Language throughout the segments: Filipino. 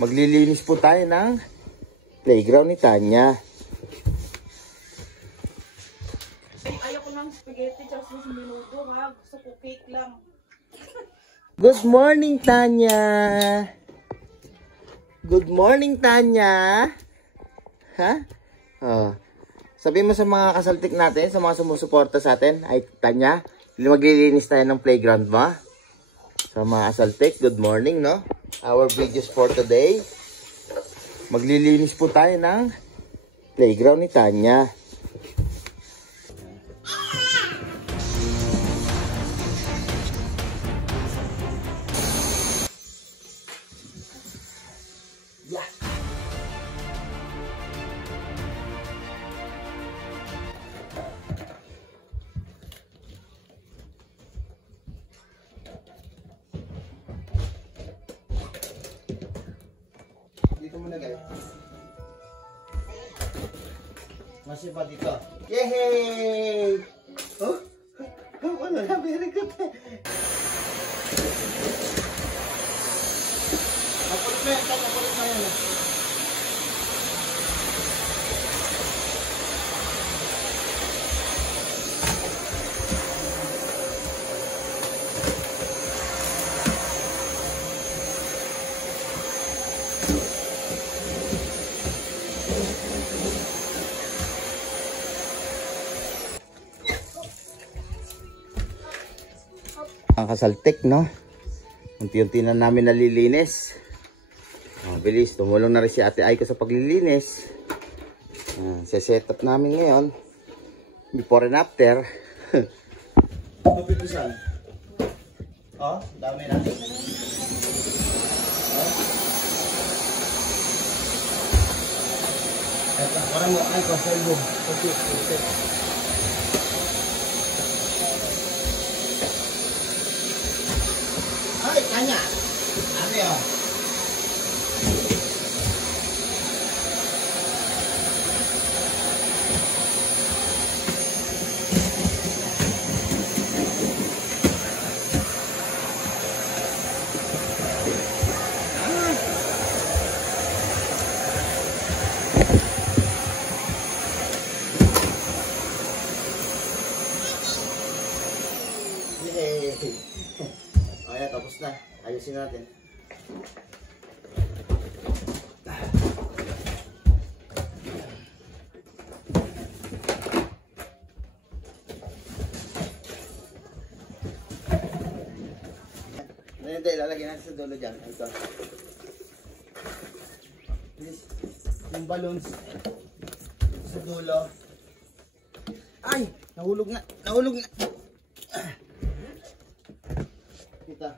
Maglilinis po tayo ng playground ni Tanya. Ayoko ng spaghetti tsaka sa minuto ha. Gusto ko cake lang. Good morning, Tanya! Good morning, Tanya! Ha? Oh. Sabihin mo sa mga kasaltik natin, sa mga sumusuporta sa atin, ay Tanya, maglilinis tayo ng playground mo. Sa mga kasaltik, good morning, no? Our videos for today. Maglilinis po tayo ng playground ni Tanya. Yeah. Dito muna guys. Masih pa dito. Yay! Oh? Oh, ano na? Very good. Napulit mo yan. Napulit mo yan. Ang kasaltik, no? Unti-unti na namin nalilinis. Bilis, tumulong na rin si Ate Aiko sa paglilinis. Set up namin ngayon. Before and after. Mapipisan. Oh, dami na. Ito, parang mo, Aiko, sa ilog. Okay. Ay, Tanya. Ano yun? Ayan, tapos na. Ayusin natin. Hindi, ilalagay natin sa dulo dyan. Ito. Yung balloons sa dulo. Ay! Nahulog na! Nahulog na! Kita.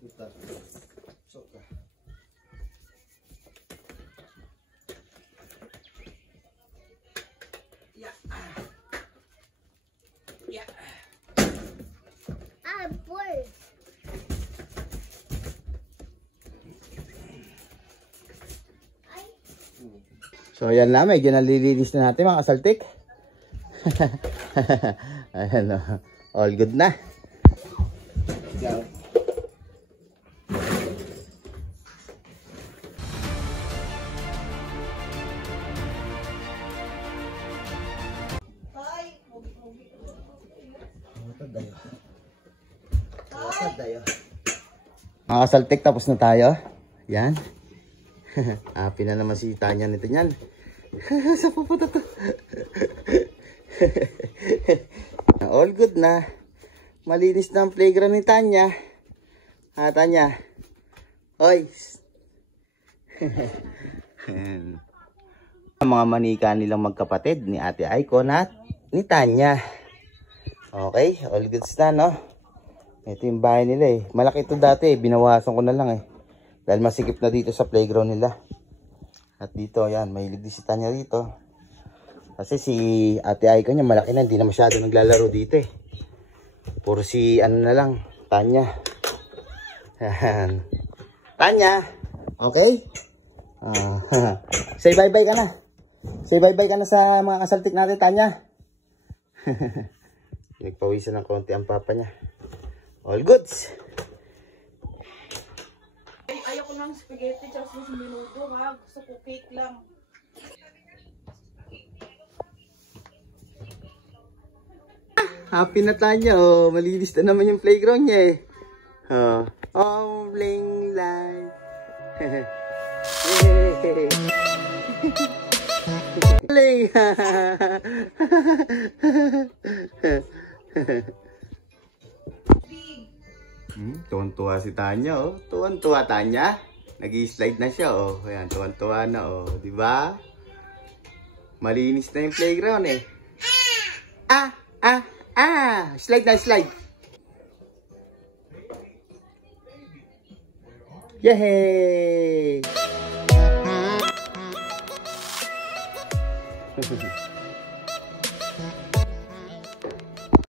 Kita. Soka. Yeah. Yeah. Boy. So ayan na, medyo nalilinis na natin mga kasaltik. Ayan o, all good na. Mga kasaltik, tapos na tayo. Yan. Happy na naman si Tanya nito yan. Sa pupunta to. All good na. Malinis na ang playground ni Tanya. Tanya. Oy. Ang mga manika nilang magkapatid ni Ate Aiko at ni Tanya. Okay, all good na, no? Ito yung bahay nila eh. Malaki ito dati eh. Binawasan ko na lang eh. Dahil masikip na dito sa playground nila. At dito, yan. Mahilig din si Tanya dito. Kasi si Ate Aiko niya malaki na. Hindi na masyado naglalaro dito eh. Puro si ano na lang. Tanya. Tanya. Okay? Say bye-bye ka na. Say bye-bye ka na sa mga kasaltik natin, Tanya. Nagpawisan ng konti ang papa niya. All goods. ng spaghetti tsaka sa minuto ha. Gusto ko cake lang. Happy na Tanya, oh. Malinis na naman yung playground niya eh. Oh, oh bling light. Bling. Tuwan-tuwa si Tanya, oh. Tuwan-tuwa Tanya. Nag-i-slide na siya, oh. Ayan, tuwan-tuwa na, oh. Di ba? Malinis na yung playground eh. Slide na, slide. Yay!